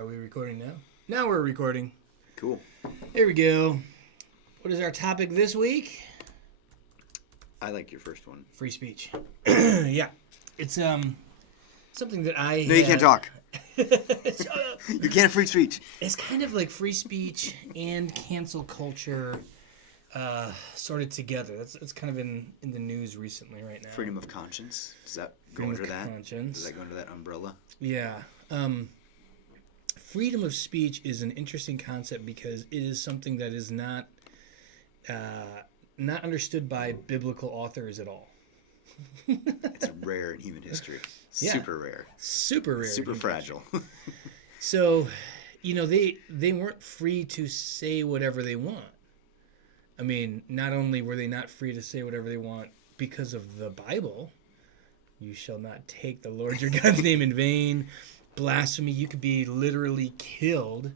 Are we recording now? Now we're recording. Cool. There we go. What is our topic this week? I like your first one. Free speech. Yeah. It's something that I No, you can't talk. Shut up. You can't have free speech. It's kind of like free speech and cancel culture sorted together. That's kind of in the news recently right now. Freedom of conscience. Does that go Freedom under of that? conscience. Does that go under that umbrella? Yeah. Freedom of speech is an interesting concept because it is something that is not understood by biblical authors at all. It's rare in human history. Yeah. Super rare. Super rare. Super fragile. So, they weren't free to say whatever they want. I mean, not only were they not free to say whatever they want because of the Bible, you shall not take the Lord your God's name in vain. Blasphemy, you could be literally killed.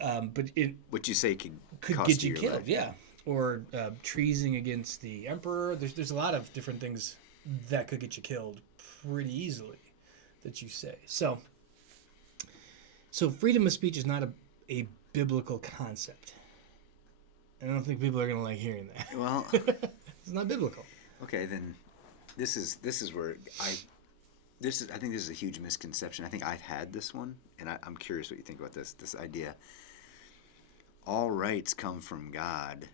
But it What you say could cost get you your killed, life. yeah. Or treason against the emperor. There's a lot of different things that could get you killed pretty easily that you say. So freedom of speech is not a biblical concept. I don't think people are going to like hearing that. Well, It's not biblical. okay, then this is where I think this is a huge misconception. I think I've had this one, and I'm curious what you think about this idea. All rights come from God.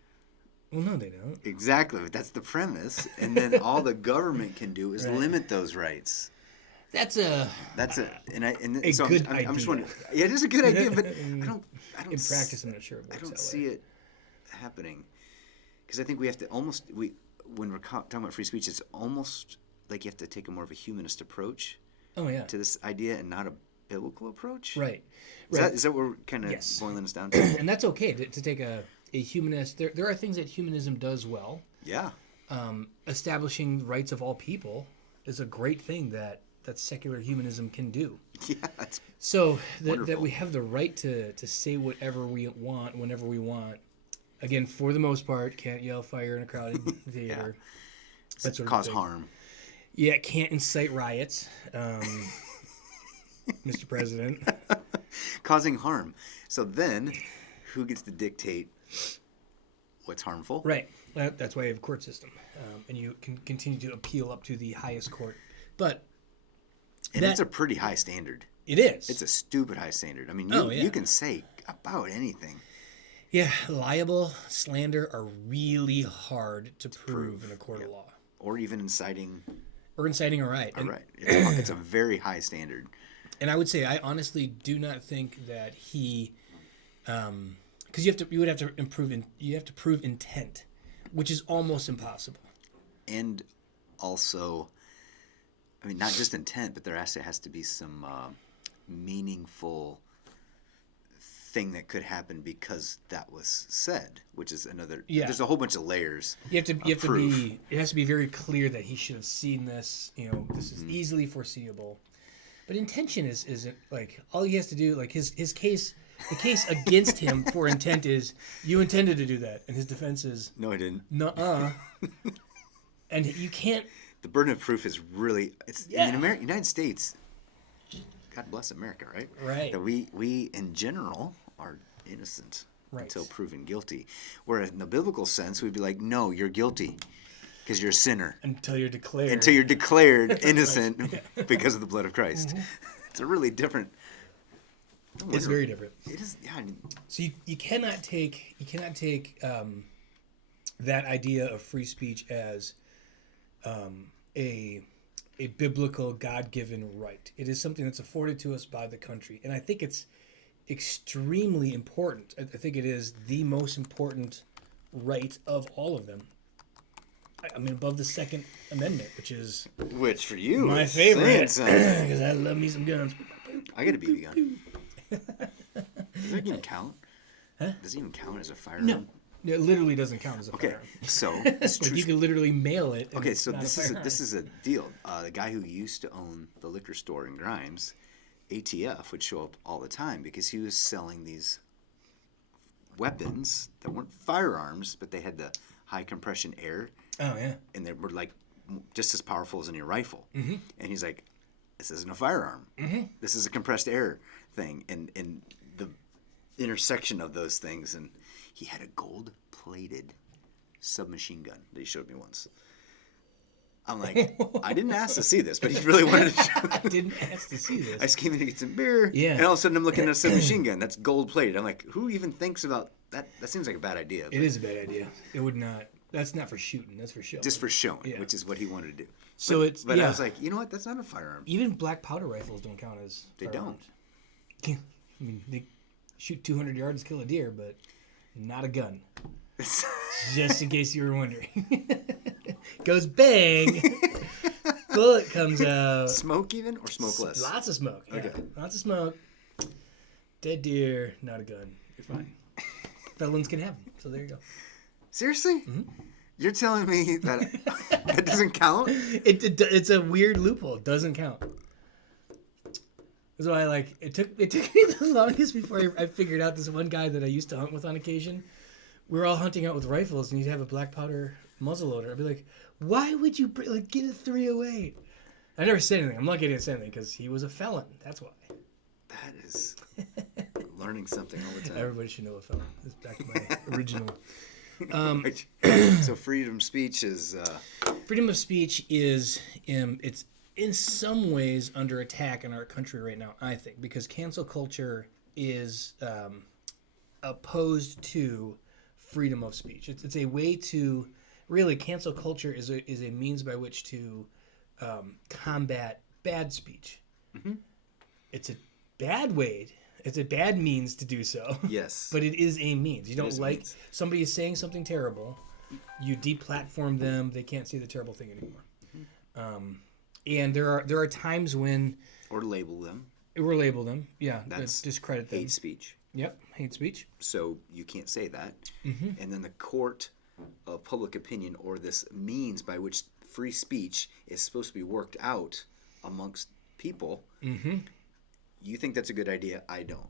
Well, no, they don't. Exactly, but that's the premise. And then all the government can do is Right. limit those rights. That's a So good I'm just idea. wondering. Yeah, it is a good idea, but I don't. in practice. I'm not sure it I works don't that see way. it happening, because I think we have to when we're talking about free speech, it's almost like you have to take a more of a humanist approach Oh yeah, to this idea and not a biblical approach. right. Is that what we're kind of Yes. boiling this down to? And that's okay to take a humanist. There are things that humanism does well. Yeah. Establishing rights of all people is a great thing that secular humanism can do. Yeah. It's So that Wonderful. we have the right to say whatever we want whenever we want. Again, for the most part, can't yell fire in a crowded theater. That sort of cause thing. harm. Yeah, can't incite riots, Mr. President. Causing harm. So then, who gets to dictate what's harmful? Right. That's why you have a court system, and you can continue to appeal up to the highest court. But And that- it's a pretty high standard. it is. It's a stupid high standard. I mean, Oh, yeah. you can say about anything. Yeah, libel, slander are really hard to prove in a court of law. Or even inciting Or inciting a riot. a And, right. It's a very high standard. and I would say I honestly do not think that he, because you would have to prove intent, which is almost impossible. And also, I mean, not just intent, but there actually has to be some meaningful thing that could happen because that was said, which is another. Yeah. There's a whole bunch of layers. You have to proof. be. It has to be very clear that he should have seen this. This is easily foreseeable. But intention isn't like all he has to do. Like his case, the case against him for intent is you intended to do that, and his defense is No, I didn't. nuh-uh. And you can't. The burden of proof is really. Yeah. In America, United States. God bless America, right? Right. That we in general are innocent Right. until proven guilty. Whereas in the biblical sense, we'd be like, no, you're guilty because you're a sinner. Until you're declared. Until you're declared innocent because of the blood of Christ. It's a really different. It's very different. It is. Yeah. So you cannot take that idea of free speech as a biblical God-given right. It is something that's afforded to us by the country, and I think it's extremely important. I think it is the most important right of all of them. I mean, above the Second Amendment, which is Which for you? my is favorite, saying because I love me some guns. something. I got a BB gun. Does that even count? Huh? Does it even count as a firearm? No, it literally doesn't count as a Okay, firearm. so it's Like true. you can literally mail it. and Okay, it's so not a this firearm. is a deal. The guy who used to own the liquor store in Grimes, ATF, would show up all the time because he was selling these weapons that weren't firearms, but they had the high compression air, Oh yeah. and they were like just as powerful as any rifle. And he's like, this isn't a firearm. Mm-hmm. This is a compressed air thing, and the intersection of those things. And he had a gold-plated submachine gun that he showed me once. I'm like, I didn't ask to see this, but he really wanted to show I didn't ask to see this. I just came in to get some beer, Yeah. and all of a sudden I'm looking at a submachine gun that's gold-plated. I'm like, who even thinks about that? That seems like a bad idea. It is a bad idea. It would not. That's not for shooting. That's for show. Just for showing, Yeah. which is what he wanted to do. So it's But yeah. I was like, you know what? That's not a firearm. Even black powder rifles don't count as. They firearms. I mean, they shoot 200 yards, kill a deer, but not a gun. Just in case you were wondering. Goes bang. Bullet comes out. Smoke even or smokeless? Lots of smoke. Yeah. Okay. Lots of smoke. Dead deer, not a gun. You're fine. Felons can have them. So there you go. Seriously? Mm-hmm. You're telling me that that doesn't count? It's a weird loophole. It doesn't count. That's why it took me the longest before I figured out this one guy that I used to hunt with on occasion. We were all hunting out with rifles, and he'd have a black powder muzzleloader. I'd be like, "Why would you get a .308?" I never said anything. I'm lucky I didn't say anything because he was a felon. That's why. That is learning something all the time. Everybody should know a felon. That's back to my original. So freedom of speech is Freedom of speech is it's in some ways under attack in our country right now, I think, because cancel culture is opposed to freedom of speech. It's a way to really cancel culture is a means by which to combat bad speech. Mm-hmm. It's a bad way. It's a bad means to do so. yes. But it is a means. You don't is a like means. somebody is saying something terrible, you deplatform them. They can't say the terrible thing anymore. Mm-hmm. And there are times when or label them. we're label them. Yeah, That's discredit them. hate speech. Yep, hate speech. So you can't say that. Mm-hmm. And then the court of public opinion, or this means by which free speech is supposed to be worked out amongst people. Mm-hmm. You think that's a good idea? I don't.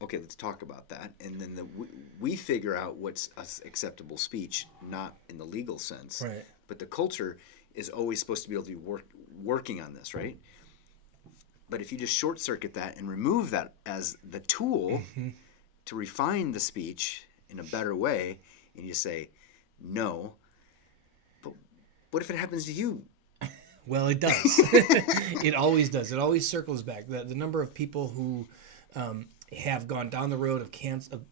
Okay, let's talk about that. And then we figure out what's acceptable speech, not in the legal sense. Right. But the culture is always supposed to be able to be working on this, right? But if you just short circuit that and remove that as the tool to refine the speech in a better way, and you say, no, but what if it happens to you? Well, it does. It always does. It always circles back. The number of people who have gone down the road of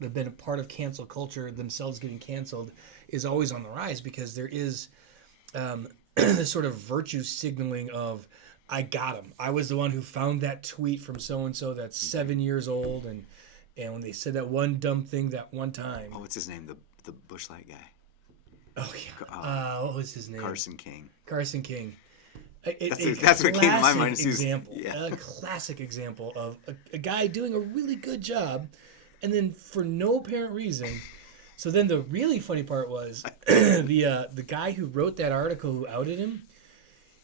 have been a part of cancel culture, themselves getting canceled, is always on the rise because there is this sort of virtue signaling of, I got him. I was the one who found that tweet from so-and-so that's 7 years old, and when they said that one dumb thing that one time. Oh, what's his name? The Bush Light guy. Oh, yeah. What was his name? Carson King. Carson King. That's what came to my mind. A classic example of a guy doing a really good job, and then for no apparent reason. So then the really funny part was the guy who wrote that article who outed him,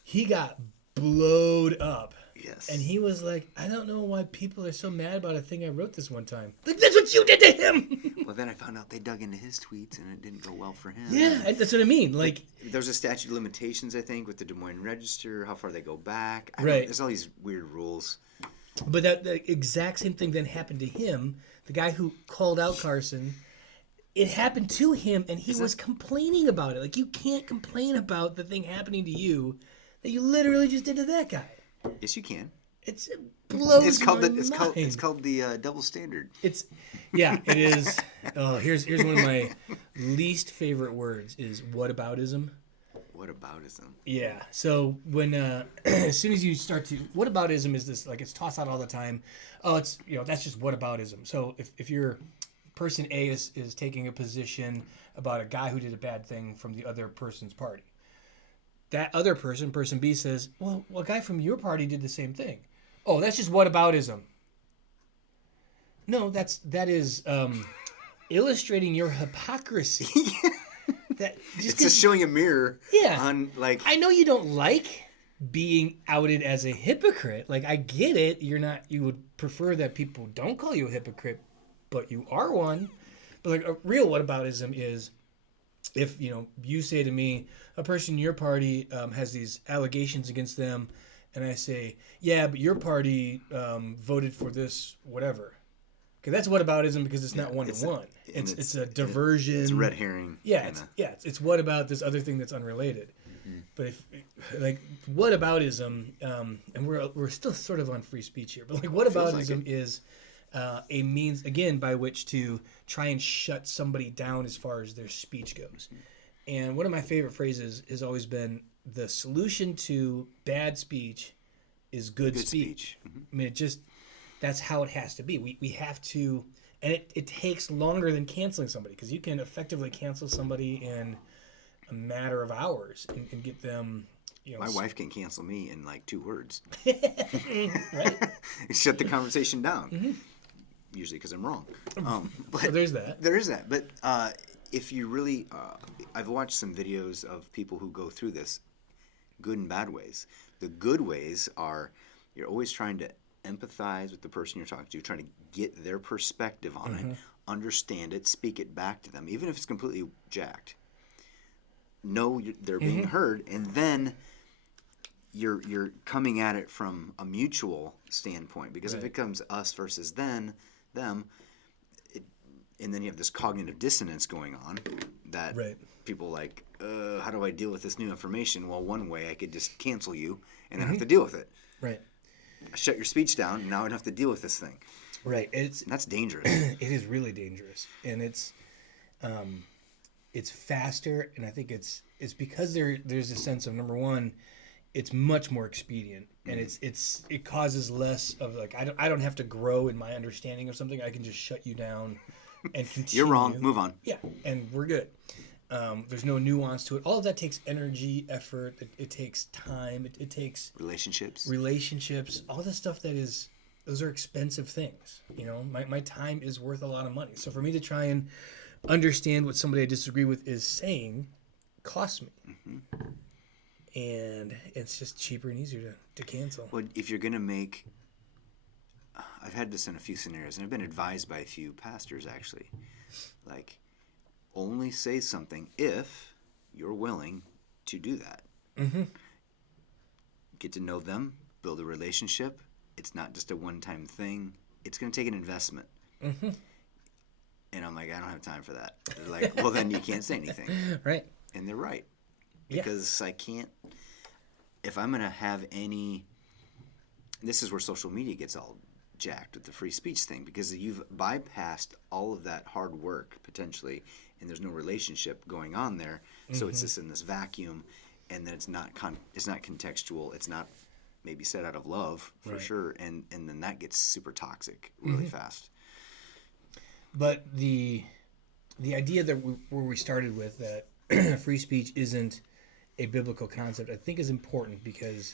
he got blowed up. Yes. And he was like, I don't know why people are so mad about a thing I wrote this one time. Like, that's what you did to him! Well, then I found out they dug into his tweets and it didn't go well for him. Yeah, that's what I mean. Like, there's a statute of limitations, I think, with the Des Moines Register, how far they go back. Right. There's all these weird rules. But the exact same thing then happened to him. The guy who called out Carson, it happened to him, and he was complaining about it. Like, you can't complain about the thing happening to you that you literally just did to that guy. Yes, you can. It blows It's called my the mind. it's called the double standard. It is. Oh, here's one of my least favorite words is whataboutism. Whataboutism. Yeah. So when as soon as you start to whataboutism is this, like, it's tossed out all the time. Oh, it's that's just whataboutism. So if you're person A is taking a position about a guy who did a bad thing from the other person's party. That other person B says, well, a guy from your party did the same thing. Oh, that's just whataboutism. No, that is illustrating your hypocrisy. It's just showing a mirror. Yeah. On I know you don't like being outed as a hypocrite. Like, I get it. You would prefer that people don't call you a hypocrite, but you are one. But like a real whataboutism is if you say to me, a person in your party has these allegations against them, and I say, yeah, but your party voted for this whatever. Okay, that's whataboutism because it's not one to one. It's a diversion. It's a red herring. Yeah, it's what about this other thing that's unrelated. But if like whataboutism, and we're still sort of on free speech here, but like whataboutism is a means again by which to try and shut somebody down as far as their speech goes. And one of my favorite phrases has always been the solution to bad speech is good speech. I mean, that's how it has to be. We have to, and it takes longer than canceling somebody because you can effectively cancel somebody in a matter of hours and get them. My wife can cancel me in like 2 words. Right. Shut the conversation down. Usually because I'm wrong. But so there's that. There is that. But if you really, I've watched some videos of people who go through this, good and bad ways. The good ways are you're always trying to empathize with the person you're talking to, trying to get their perspective on it, understand it, speak it back to them, even if it's completely jacked. Know they're being heard, and then you're coming at it from a mutual standpoint. Because if it comes us versus them, and then you have this cognitive dissonance going on that people like, how do I deal with this new information? Well, one way I could just cancel you and then have to deal with it. Right. Shut your speech down, and now I don't have to deal with this thing. Right. And that's dangerous. It is really dangerous, and it's faster, and I think it's because there's a sense of, number one, it's much more expedient, and it causes less of like I don't have to grow in my understanding of something. I can just shut you down and continue. You're wrong. Move on. Yeah, and we're good. There's no nuance to it. All of that takes energy, effort. It takes time. It takes relationships. All the stuff those are expensive things. My time is worth a lot of money. So for me to try and understand what somebody I disagree with is saying costs me. And it's just cheaper and easier to cancel. Well, if you're going to make... I've had this in a few scenarios, and I've been advised by a few pastors, actually. Like, only say something if you're willing to do that. Get to know them, build a relationship. It's not just a one-time thing. It's going to take an investment. And I'm like, I don't have time for that. They're like, well, then you can't say anything. Right. And they're right. Because I can't, if I'm going to have any, this is where social media gets all jacked with the free speech thing, because you've bypassed all of that hard work potentially, and there's no relationship going on there. So it's just in this vacuum, and then it's not contextual. It's not maybe said out of love for sure. And then that gets super toxic really fast. But the idea that where we started with, that free speech isn't a biblical concept, I think is important, because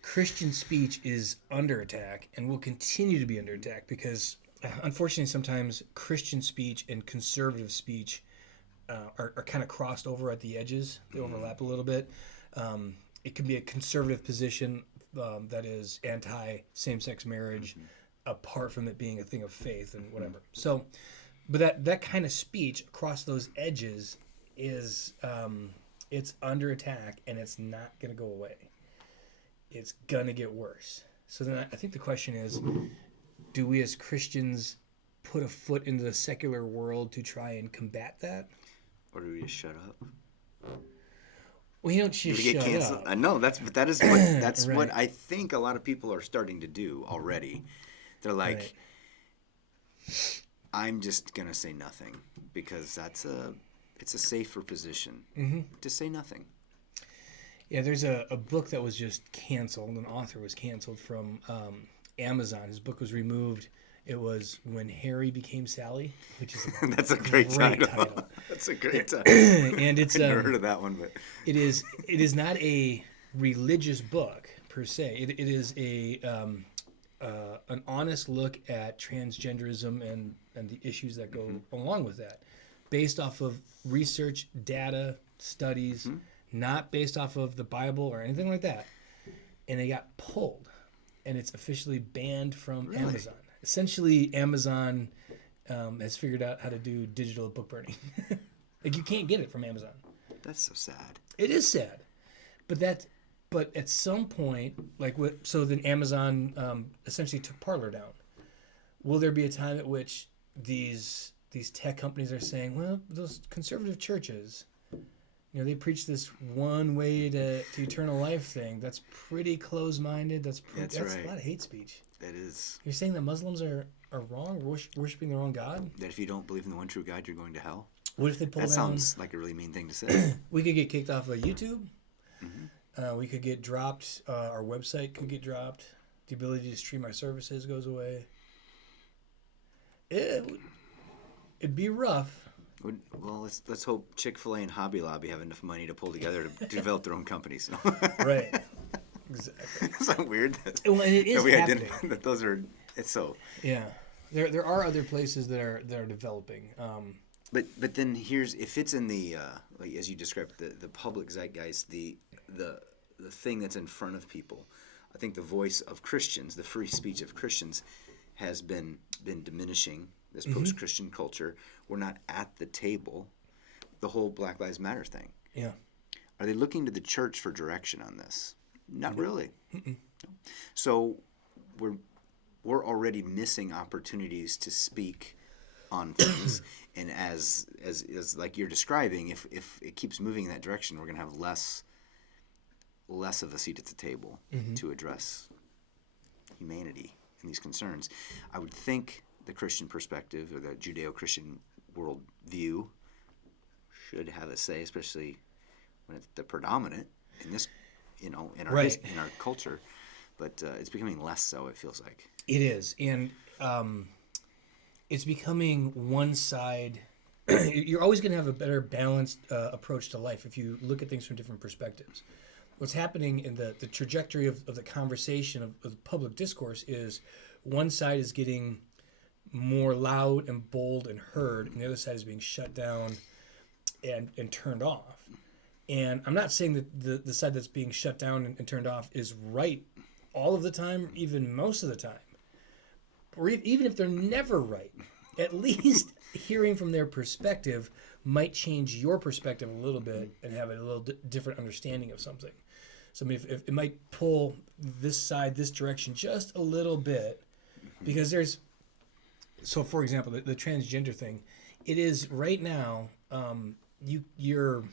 Christian speech is under attack and will continue to be under attack, because unfortunately sometimes Christian speech and conservative speech are kind of crossed over at the edges. They overlap a little bit. It can be a conservative position that is anti same-sex marriage, apart from it being a thing of faith and whatever. So, but that kind of speech across those edges is it's under attack, and it's not going to go away. It's going to get worse. So then I think the question is, do we as Christians put a foot into the secular world to try and combat that? Or do we just shut up? Well, you don't just shut up. I know, that's what I think a lot of people are starting to do already. They're like, I'm just going to say nothing, because it's a safer position to say nothing. Yeah, there's a book that was just canceled. An author was canceled from Amazon. His book was removed. It was When Harry Became Sally, which is that's a great title. That's a great title. And it's I've never heard of that one, but it is not a religious book per se. It is an honest look at transgenderism and the issues that go along with that, based off of research, data, studies, not based off of the Bible or anything like that. And they got pulled, and it's officially banned from Amazon. Essentially, Amazon has figured out how to do digital book burning. Like, you can't get it from Amazon. That's so sad. It is sad, but But at some point, like what, so then Amazon essentially took Parler down. Will there be a time at which these tech companies are saying, well, those conservative churches, they preach this one way to eternal life thing. That's pretty close-minded. That's That's a right. lot of hate speech. That is. You're saying that Muslims are wrong, worshiping the wrong God? That if you don't believe in the one true God, you're going to hell? What if they pull That down? sounds like a really mean thing to say. We could get kicked off of YouTube. Mm-hmm. We could get dropped. Our website could get dropped. The ability to stream our services goes away. It'd be rough. Well, let's hope Chick-fil-A and Hobby Lobby have enough money to pull together to develop their own companies. Right. Exactly. Is that weird? Well, and it is that we happening. identify that those are. It's so. Yeah. There are other places that are developing. But then if it's in the like as you described the public zeitgeist, the thing that's in front of people, I think the voice of Christians, the free speech of Christians, has been diminishing. This post-Christian culture, we're not at the table. The whole Black Lives Matter thing. Yeah. Are they looking to the church for direction on this? Not really. So we're already missing opportunities to speak on things, and as like you're describing, if it keeps moving in that direction, we're going to have less of a seat at the table to address humanity and these concerns. I would think the Christian perspective or the Judeo-Christian worldview should have a say, especially when it's the predominant in this, in our Right. in our culture. But it's becoming less so. It feels like It is, and it's becoming one side. You're always going to have a better balanced approach to life if you look at things from different perspectives. What's happening in the trajectory of the conversation of public discourse is one side is getting more loud and bold and heard, and the other side is being shut down and turned off. And I'm not saying that the side that's being shut down and turned off is right all of the time, even most of the time. Or even if they're never right, at least hearing from their perspective might change your perspective a little bit and have a little different understanding of something. So I mean, if it might pull this side, this direction just a little bit, because there's, so for example, the transgender thing, it is right now, your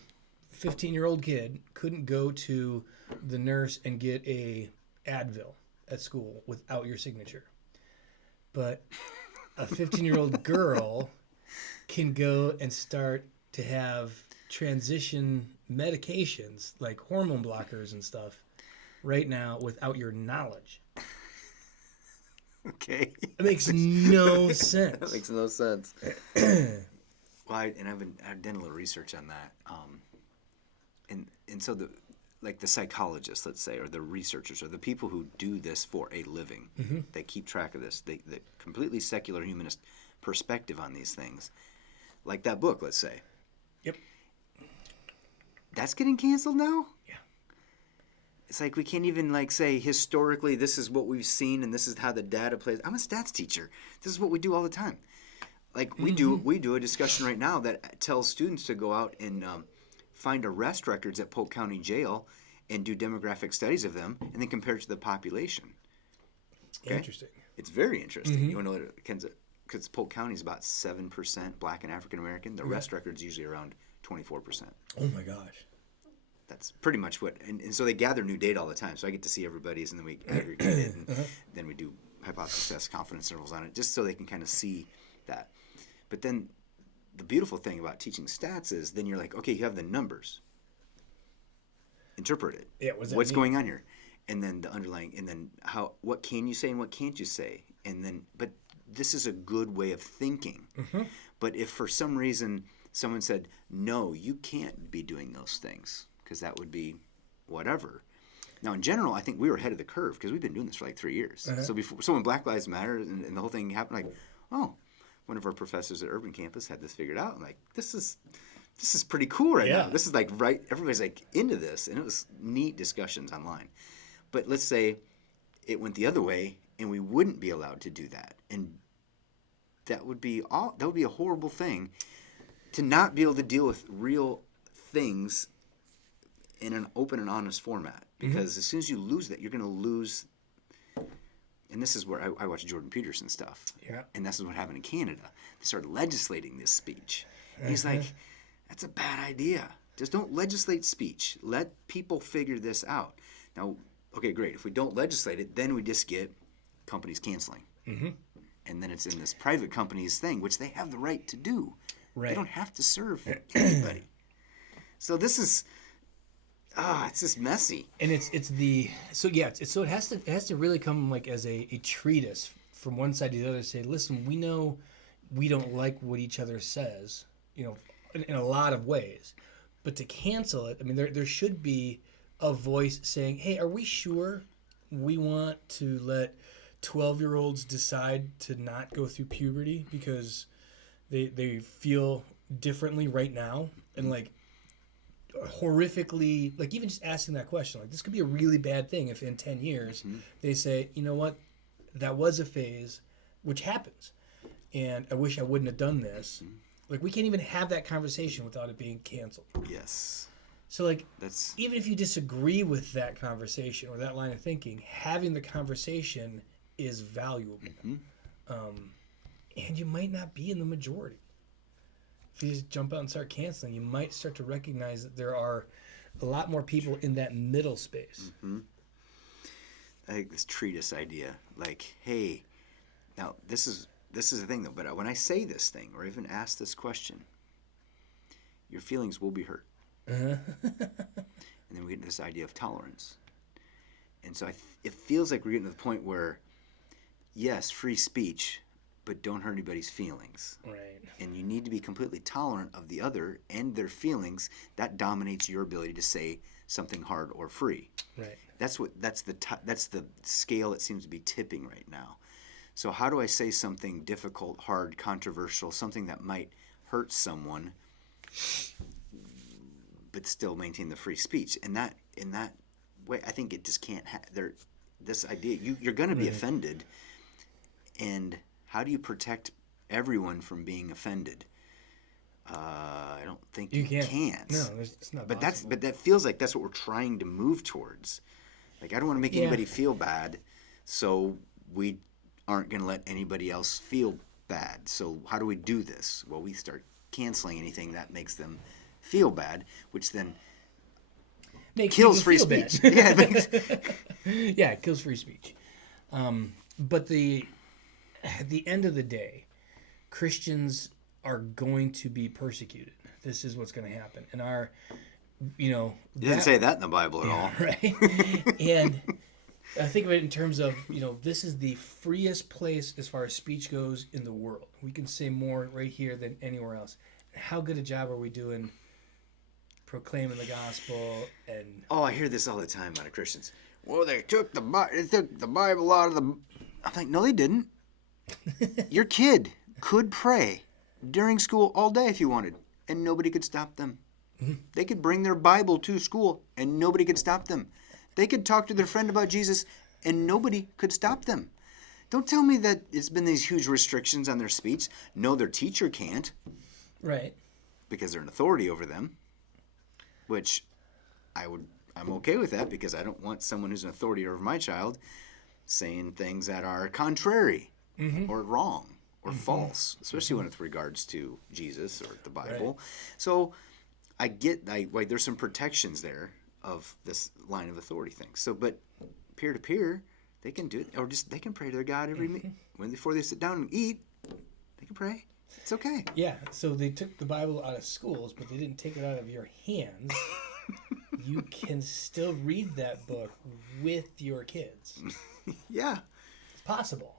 15-year-old kid couldn't go to the nurse and get a Advil at school without your signature. But a 15-year-old girl can go and start to have transition medications like hormone blockers and stuff right now without your knowledge. okay. It makes no sense. That makes no sense. Well, I've done a little research on that, and so the psychologists, let's say, or the researchers, or the people who do this for a living, they keep track of this. The completely secular humanist perspective on these things, like that book, let's say. Yep. That's getting canceled now? Yeah. It's like we can't even say historically this is what we've seen and this is how the data plays. I'm a stats teacher. This is what we do all the time. We do a discussion right now that tells students to go out and find arrest records at Polk County Jail and do demographic studies of them and then compare it to the population. Okay? Interesting. It's very interesting. You want to know what because Polk County is about 7% Black and African American. The arrest record's usually around 24%. Oh my gosh. That's pretty much what, and so they gather new data all the time. So I get to see everybody's, and then we aggregate it, and then we do hypothesis tests, confidence intervals on it, just so they can kind of see that. But then the beautiful thing about teaching stats is then you're like, okay, you have the numbers. Interpret it. Yeah, what does that What's mean? going on here? And then the underlying, and then what can you say and what can't you say? And then, but this is a good way of thinking. But if for some reason someone said, no, you can't be doing those things, because that would be whatever. Now, in general, I think we were ahead of the curve because we've been doing this for 3 years. So when Black Lives Matter and the whole thing happened, one of our professors at Urban Campus had this figured out. I'm like, this is pretty cool right now. This is right. Everybody's into this, and it was neat discussions online. But let's say it went the other way, and we wouldn't be allowed to do that, and that would be a horrible thing, to not be able to deal with real things in an open and honest format. Because as soon as you lose that, you're going to lose. And this is where I watch Jordan Peterson stuff. Yeah. And this is what happened in Canada. They started legislating this speech. And he's like, that's a bad idea. Just don't legislate speech. Let people figure this out. Now, okay, great. If we don't legislate it, then we just get companies canceling. And then it's in this private companies thing, which they have the right to do. Right. They don't have to serve anybody. So this is, it's just messy. And it has to really come like as a treatise from one side to the other. Say, listen, we know we don't like what each other says, in a lot of ways, but to cancel it, I mean, there should be a voice saying, hey, are we sure we want to let 12-year-olds decide to not go through puberty because they feel differently right now, and like horrifically, like even just asking that question, like this could be a really bad thing if in 10 years they say, you know what, that was a phase, which happens, and I wish I wouldn't have done this. Like, we can't even have that conversation without it being canceled. Yes. So like, That's even if you disagree with that conversation or that line of thinking, having the conversation is valuable. And you might not be in the majority. If you just jump out and start canceling, you might start to recognize that there are a lot more people in that middle space. I think this treatise idea, like, hey, now this is the thing though, but when I say this thing or even ask this question, your feelings will be hurt. And then we get into this idea of tolerance. And so it feels like we're getting to the point where, yes, free speech, but don't hurt anybody's feelings. Right. And you need to be completely tolerant of the other and their feelings. That dominates your ability to say something hard or free. Right. That's the scale that seems to be tipping right now. So how do I say something difficult, hard, controversial, something that might hurt someone, but still maintain the free speech? And that in that way, I think it just can't. This idea, you're going to be offended, and how do you protect everyone from being offended? I don't think you can't. No, it's not. But that feels like that's what we're trying to move towards. Like, I don't want to make anybody feel bad, so we aren't going to let anybody else feel bad. So how do we do this? Well, we start canceling anything that makes them feel bad, which then kills free speech. Yeah, it kills free speech. But at the end of the day, Christians are going to be persecuted. This is what's going to happen. And it doesn't say that in the Bible at all. Right? And I think of it in terms of, this is the freest place as far as speech goes in the world. We can say more right here than anywhere else. How good a job are we doing proclaiming the gospel? And I hear this all the time out of Christians. Well, they took the Bible out of the... I'm like, no, they didn't. Your kid could pray during school all day if you wanted, and nobody could stop them. They could bring their Bible to school, and nobody could stop them. They could talk to their friend about Jesus, and nobody could stop them. Don't tell me that it's been these huge restrictions on their speech. No, their teacher can't. Right. Because they're an authority over them, which I'm okay with that, because I don't want someone who's an authority over my child saying things that are contrary or wrong or false, especially when it's regards to Jesus or the Bible. Right. So I get like there's some protections there of this line of authority thing. So, but peer to peer, they can do it, or just they can pray to their God before they sit down and eat. They can pray. It's okay. Yeah. So they took the Bible out of schools, but they didn't take it out of your hands. You can still read that book with your kids. Yeah. It's possible.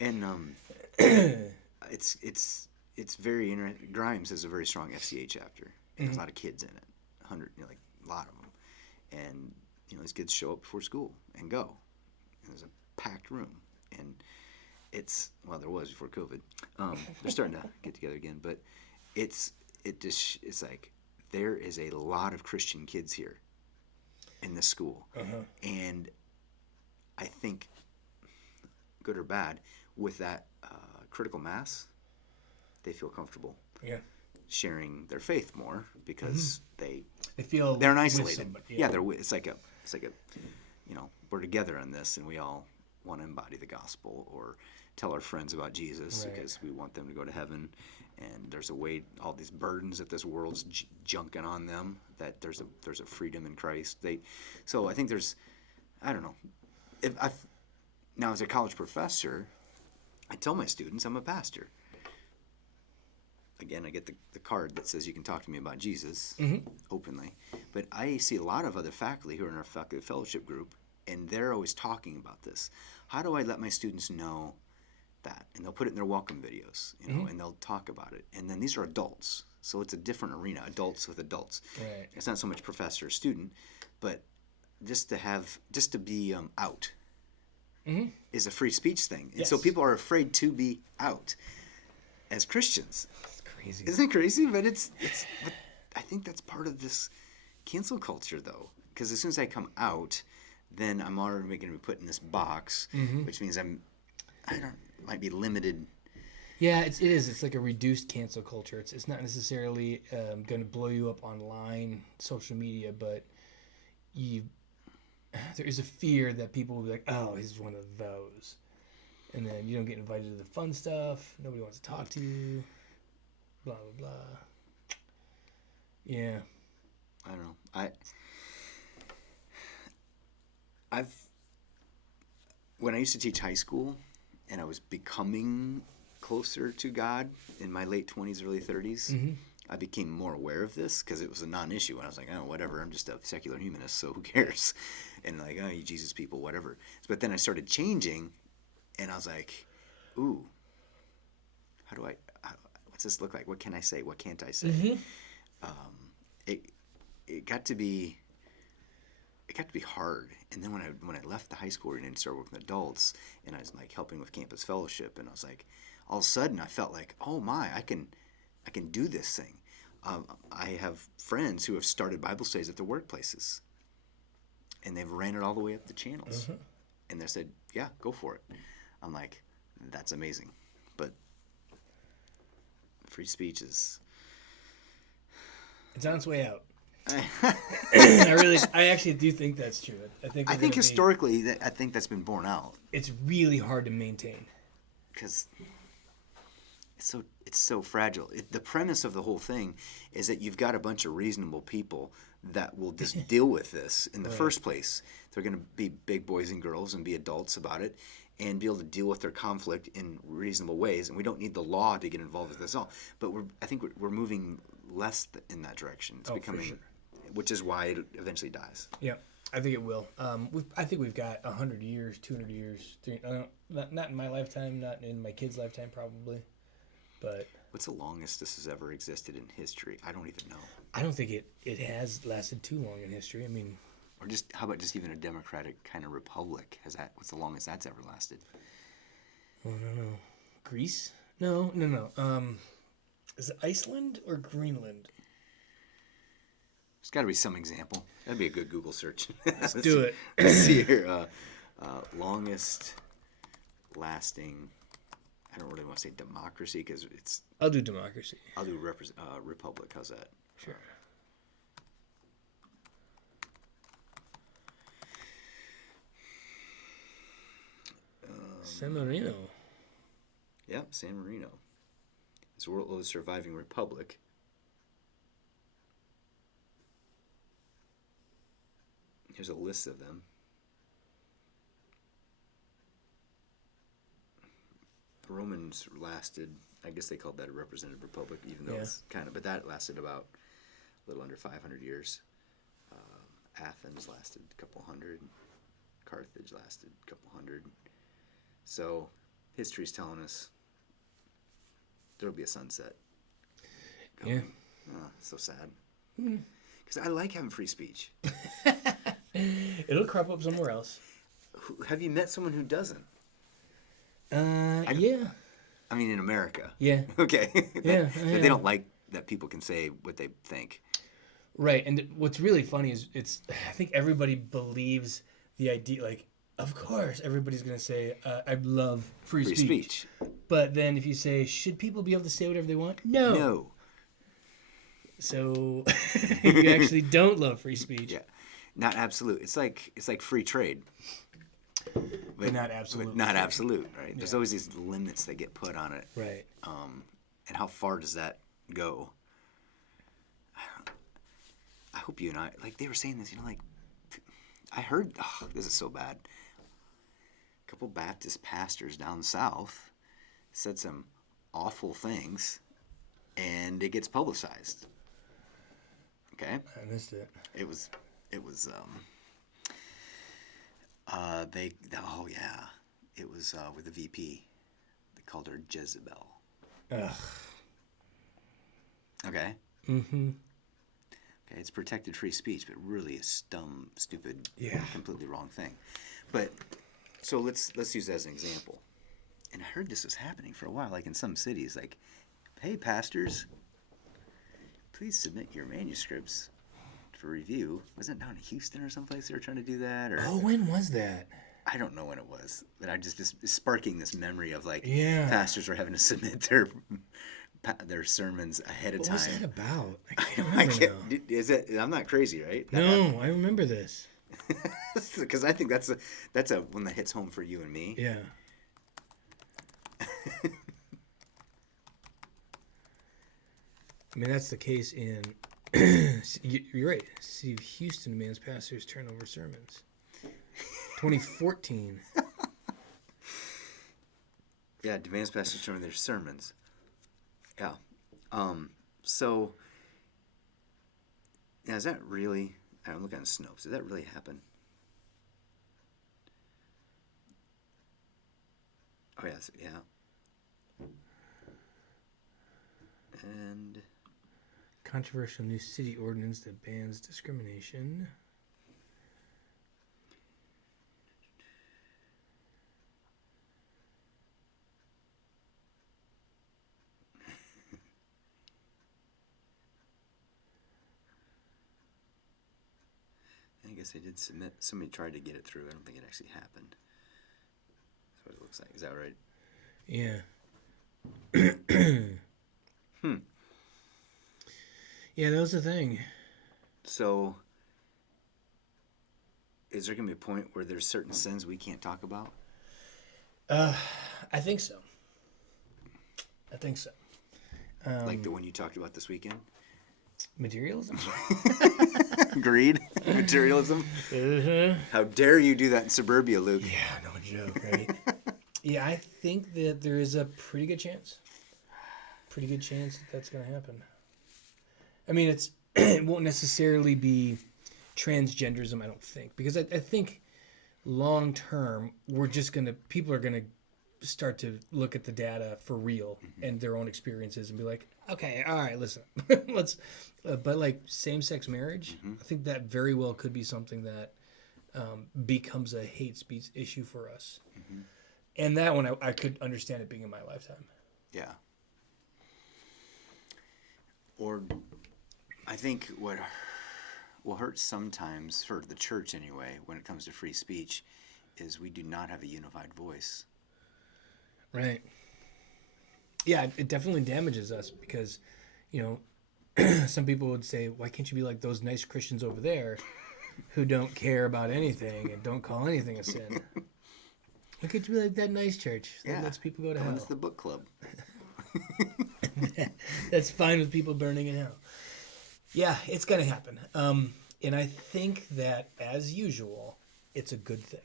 And it's very interesting. Grimes has a very strong FCA chapter. And there's a lot of kids in it, 100, like a lot of them. And these kids show up before school and go. And there's a packed room, and there was before COVID. They're starting to get together again, but it's like there is a lot of Christian kids here in this school, and I think, good or bad, with that critical mass, they feel comfortable sharing their faith more because they They feel they're with isolated. somebody, Yeah, it's like a we're together on this, and we all want to embody the gospel or tell our friends about Jesus Right. because we want them to go to heaven. And there's a way, all these burdens that this world's junking on them, that there's a freedom in Christ. So I think I don't know. Now as a college professor, I tell my students I'm a pastor. Again, I get the card that says you can talk to me about Jesus openly. But I see a lot of other faculty who are in our faculty fellowship group, and they're always talking about this. How do I let my students know that? And they'll put it in their welcome videos, and they'll talk about it. And then these are adults, so it's a different arena, adults with adults. Right. It's not so much professor student, but just to be out is a free speech thing. And so Yes. people are afraid to be out as Christians. It's crazy. Isn't it crazy? But but I think that's part of this cancel culture, though, because as soon as I come out, then I'm already going to be put in this box, which means might be limited. Yeah, it is. It's like a reduced cancel culture. It's not necessarily going to blow you up online, social media, but there is a fear that people will be like, oh, he's one of those. And then you don't get invited to the fun stuff. Nobody wants to talk to you. Blah, blah, blah. Yeah. I don't know. When I used to teach high school and I was becoming closer to God in my late 20s, early 30s, I became more aware of this because it was a non-issue. And I was like, oh, whatever, I'm just a secular humanist, so who cares? And like, oh, you Jesus people, whatever. But then I started changing, and I was like, ooh, what's this look like? What can I say? What can't I say? It got to be hard. And then when I left the high school and started working with adults, and I was like helping with campus fellowship, and I was like, all of a sudden I felt like, oh my, I can do this thing. I have friends who have started Bible studies at their workplaces, and they've ran it all the way up the channels, and they said, yeah, go for it. I'm like, that's amazing, but free speech It's on its way out. I actually do think that's true. I think historically, I think that's been borne out it's really hard to maintain. because it's so fragile. The premise of the whole thing is that you've got a bunch of reasonable people that will just deal with this in the first place. They're going to be big boys and girls and be adults about it and be able to deal with their conflict in reasonable ways. And we don't need the law to get involved with this all. But I think we're moving less in that direction. It's becoming, for sure. Which is why it eventually dies. Yeah, I think it will. I think we've got 100 years, 200 years. Not in my lifetime, not in my kid's lifetime, probably. But what's the longest this has ever existed in history? I don't even know. I don't think it has lasted too long in history. I mean, or just how about just even a democratic kind of republic? What's the longest that's ever lasted? I don't know. Greece? No. Is it Iceland or Greenland? There's got to be some example. That'd be a good Google search. Let's do it. Let's see here. Longest lasting. I don't really want to say democracy because it's. I'll do democracy. I'll do republic. How's that? Sure. San Marino. Yep, San Marino. It's the world's oldest surviving republic. Here's a list of them. The Romans lasted, I guess they called that a representative republic, even though it's kind of, but that lasted about a little under 500 years. Athens lasted a couple hundred. Carthage lasted a couple hundred. So history's telling us there'll be a sunset. Yeah. Oh, so sad. Because I like having free speech. It'll crop up somewhere else. Have you met someone who doesn't? Yeah. I mean, in America. Yeah. Okay. Yeah. They don't like that people can say what they think. Right. And what's really funny is I think everybody believes the idea, like, of course, everybody's going to say, I love free speech. But then if you say, should people be able to say whatever they want? No. So you actually don't love free speech. Yeah, not absolute. It's like free trade, But not absolute. not absolute, right? Yeah. There's always these limits that get put on it, Right. and how far does that go? I hope you and I, like they were saying this, like I heard, this is so bad. A couple Baptist pastors down south said some awful things, and it gets publicized. Okay, I missed it. it was they it was with the VP. They called her Jezebel. Ugh. Okay. Mm-hmm. Okay, it's protected free speech, but really a dumb, stupid, Yeah. completely wrong thing. But so let's use that as an example. And I heard this was happening for a while, like in some cities, like, hey pastors, please submit your manuscripts for review. Wasn't it down in Houston or someplace they were trying to do that? Or Oh, when was that? I don't know when it was, but I just it's sparking this memory of like Yeah. pastors were having to submit their sermons ahead of What time. was that about? I can't I remember now. can't, is it? I'm not crazy, right? That No, I remember this. because I think that's a one that hits home for you and me. Yeah. I mean, that's the case in. You're right. City of Houston demands pastors turn over sermons. 2014. Yeah, demands pastors turn their sermons. Yeah. So, yeah, is that really? I'm looking at Snopes. Did that really happen? Oh yes, yeah. And Controversial new city ordinance that bans discrimination. I guess they did submit. Somebody tried to get it through. I don't think it actually happened. That's what it looks like. Is that right? Yeah. Yeah, that was the thing. So, is there going to be a point where there's certain sins we can't talk about? I think so. Like the one you talked about this weekend? Materialism? Greed? Materialism? How dare you do that in suburbia, Luke? Yeah, no joke, right? Yeah, I think that there is a pretty good chance that that's going to happen. I mean, it won't necessarily be transgenderism, I don't think, because I think long term people are gonna start to look at the data for real and their own experiences and be like, okay, all right, listen, but like same-sex marriage, I think that very well could be something that becomes a hate speech issue for us. And that one, I could understand it being in my lifetime. Yeah. Or I think what will hurt sometimes, for the church anyway, when it comes to free speech, is we do not have a unified voice. Right. Yeah, it definitely damages us because, some people would say, why can't you be like those nice Christians over there who don't care about anything and don't call anything a sin? Why can't you be like that nice church that lets people go to hell? It's the book club. That's fine with people burning in hell. Yeah, it's going to happen. And I think that, as usual, it's a good thing.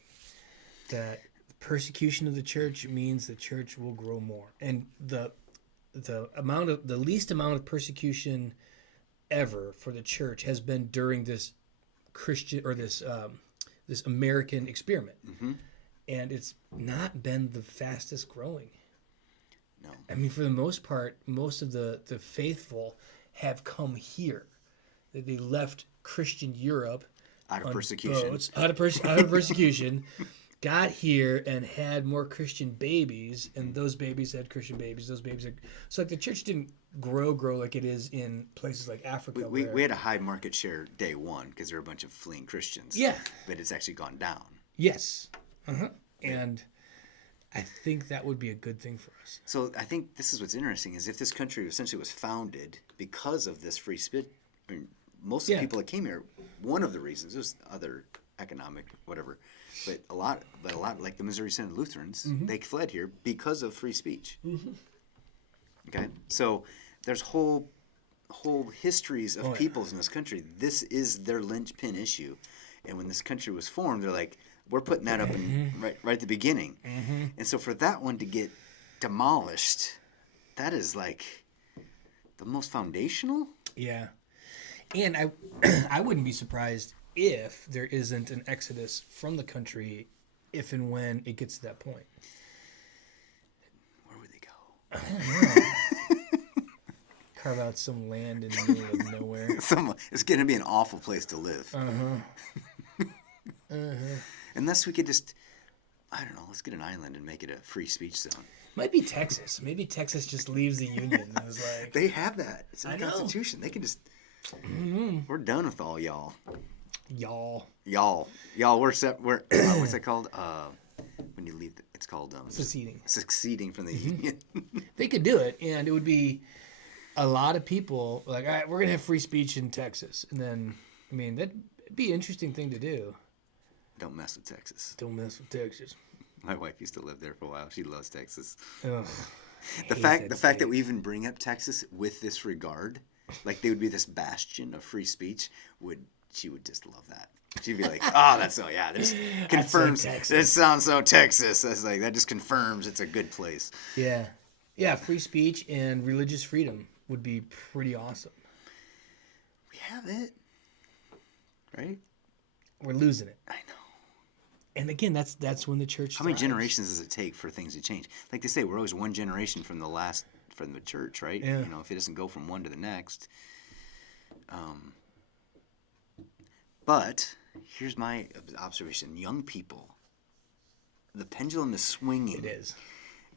That persecution of the church means the church will grow more. And the least amount of persecution ever for the church has been during this Christian or this American experiment. And it's not been the fastest growing. No. I mean, for the most part, most of the faithful have come here. They left Christian Europe Out of persecution. boats, out of persecution, got here and had more Christian babies, and those babies had Christian babies. Those babies so like the church didn't grow like it is in places like Africa. We had a high market share day one because there were a bunch of fleeing Christians. Yeah. But it's actually gone down. Yes. And I think that would be a good thing for us. So I think this is what's interesting is if this country essentially was founded because of this free speech. I mean, most of the people that came here, one of the reasons, there's other economic whatever, but a lot like the Missouri Synod Lutherans, they fled here because of free speech. Okay, so there's whole histories of peoples in this country. This is their linchpin issue, and when this country was formed, they're like, we're putting that up in, right at the beginning, and so for that one to get demolished, that is like the most foundational. Yeah. And I wouldn't be surprised if there isn't an exodus from the country if and when it gets to that point. Where would they go? I don't know. Carve out some land in the middle of nowhere. It's going to be an awful place to live. Unless we could just, I don't know, let's get an island and make it a free speech zone. Might be Texas. Maybe Texas just leaves the union. And is like, they have that. It's in the I know. Constitution. They can just, we're done with all y'all. Y'all. Y'all, what's that called? When you leave, it's called seceding from the union. They could do it, and it would be a lot of people like, all right, we're gonna have free speech in Texas, and then I mean that'd be an interesting thing to do. Don't mess with Texas. Don't mess with Texas. My wife used to live there for a while. She loves Texas. Ugh, The fact that we even bring up Texas with this regard, like they would be this bastion of free speech, she would just love that. She'd be like, "Oh, that just confirms. This sounds so Texas. That's like that just confirms it's a good place." Yeah. Free speech and religious freedom would be pretty awesome. We have it, right? We're losing it. I know. And again, that's when the church. How many generations does it take for things to change? Like they say, we're always one generation from the church, right? Yeah. You know, if it doesn't go from one to the next. But here's my observation: young people, the pendulum is swinging. It is.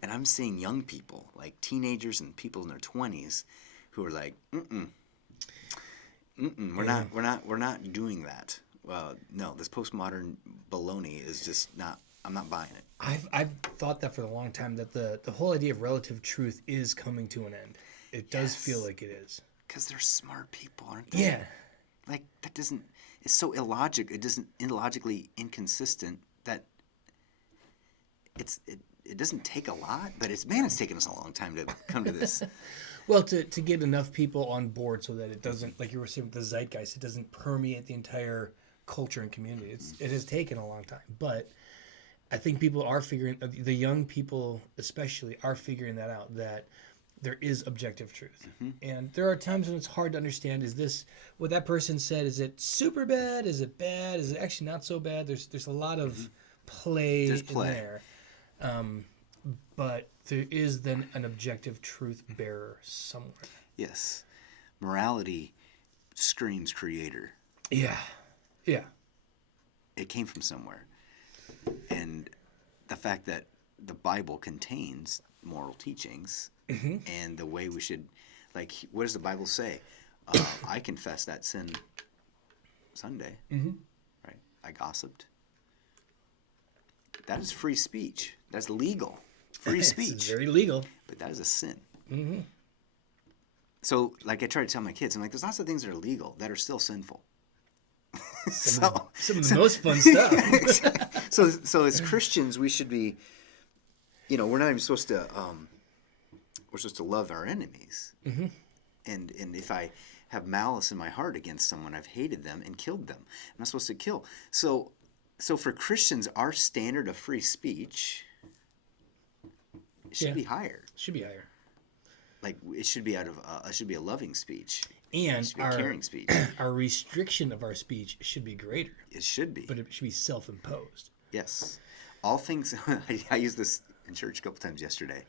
And I'm seeing young people, like teenagers and people in their 20s, who are like, we're not doing that. No, this postmodern baloney is just not. I'm not buying it. I've thought that for a long time, that the whole idea of relative truth is coming to an end. It does feel like it is. Because they're smart people, aren't they? Yeah. Like that doesn't. It's so illogical. It doesn't illogically inconsistent that it doesn't take a lot, but it's taken us a long time to come to this. Well, to get enough people on board so that it doesn't, like you were saying with the zeitgeist, it doesn't permeate the entire culture and community. It has taken a long time, but I think people are figuring, the young people especially, are figuring that out, that there is objective truth. And there are times when it's hard to understand, is this, what that person said, is it super bad? Is it bad? Is it actually not so bad? There's a lot of play in there. But there is then an objective truth bearer somewhere. Yes. Morality screams creator. Yeah. It came from somewhere. And the fact that the Bible contains moral teachings and the way we should, like, what does the Bible say? I confessed that sin Sunday. Right? I gossiped. That is free speech. That's legal. Free speech. It's very legal. But that is a sin. So, like I try to tell my kids, I'm like, there's lots of things that are legal that are still sinful. Some of the most fun stuff. So as Christians, we should be, we're not even supposed to, we're supposed to love our enemies. And if I have malice in my heart against someone, I've hated them and killed them. I'm not supposed to kill. So for Christians, our standard of free speech should be higher. Should be higher. Like it should be it should be a loving speech. And our caring speech. Our restriction of our speech should be greater. It should be. But it should be self-imposed. Yes. All things, I used this in church a couple times yesterday.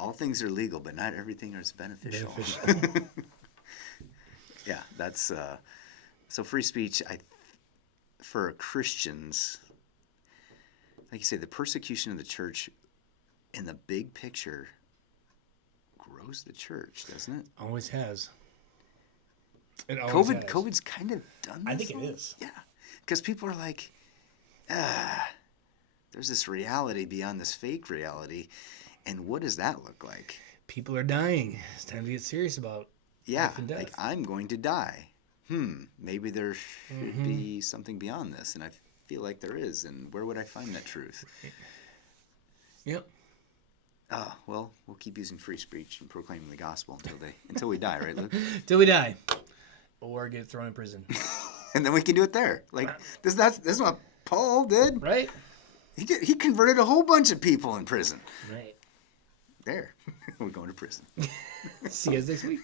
All things are legal, but not everything is beneficial. Yeah, that's, so free speech, for Christians, like you say, the persecution of the church in the big picture grows the church, doesn't it? Always has. It always has. COVID's kind of done this. I think it is. Yeah. Because people are like, there's there's this reality beyond this fake reality, and what does that look like? People are dying. It's time to get serious about Yeah, life and death. like I'm going to die. Maybe there should be something beyond this, and I feel like there is, and where would I find that truth? Yep. Well, we'll keep using free speech and proclaiming the gospel until we die, right, Luke? Till we die. Or get thrown in prison. And then we can do it there. Like this is what Paul did. Right? He converted a whole bunch of people in prison. Right. There. We're going to prison. See you guys next week.